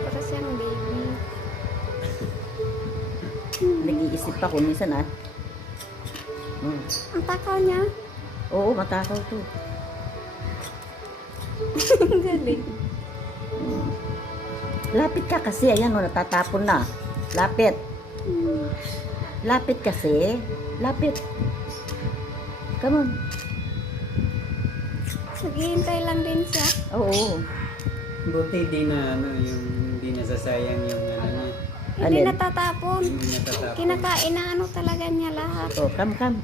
Para siyang baby. Nag-iisip pa ko minsan ah. Ang takaw niya. Oo, matakaw to. Ang galing. Lapit ka kasi, ayan o, natatapon na. Lapit. Lapit kasi. Lapit. Come on. Naghihintay lang din siya. Oo. Buti di na ano, yung hindi nasasayang yung ano niya. Hindi Alin? natatapon. Hindi natatapon. Kinakain na ano talaga niya lahat. Oh, come.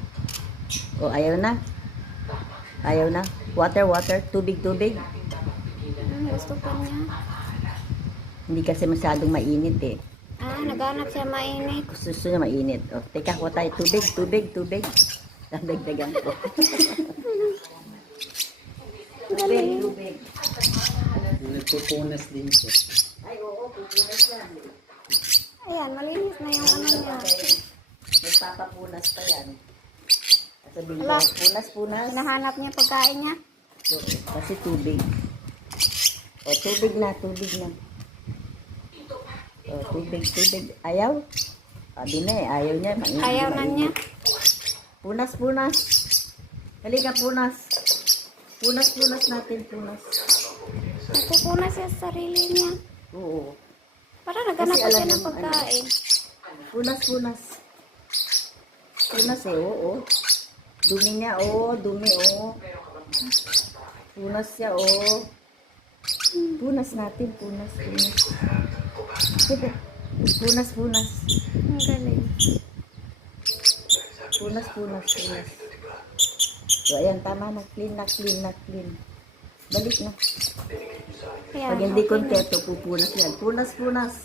Oh, ayaw na. Ayaw na. Water. Tubig. Gusto pa niya. Hindi kasi masyadong mainit eh. Naghanap siya mainit. Gusto niya mainit. Oh, teka, kuha tayo. Tubig. Dagdagan ko. Tubig. Nagpupunas din siya. Ay, oo, pupunas yan. Ayan, malinis na yung ano niya. Nagpapapunas pa yan. At sabihin Wala. ko, punas. Hinahanap niya pagkain niya. So, kasi tubig. O, tubig na. O, tubig. Ayaw? Sabi na eh, ayaw niya. Ayaw na niya. Punas. Halika, punas. Punas natin. Nagpupunas siya sa sarili niya. Oo. Para naghanap Kasi pa siya alam ng mo, pagkain. Punas. Punas eh, oo. Dumi niya, dumi. Punas siya, Punas natin. Punas. Ang galing. Punas. So, ayan, tama na. Clean na. Balik na. Ayan, Pag hindi okay na. kontento, pupunas yan. Punas.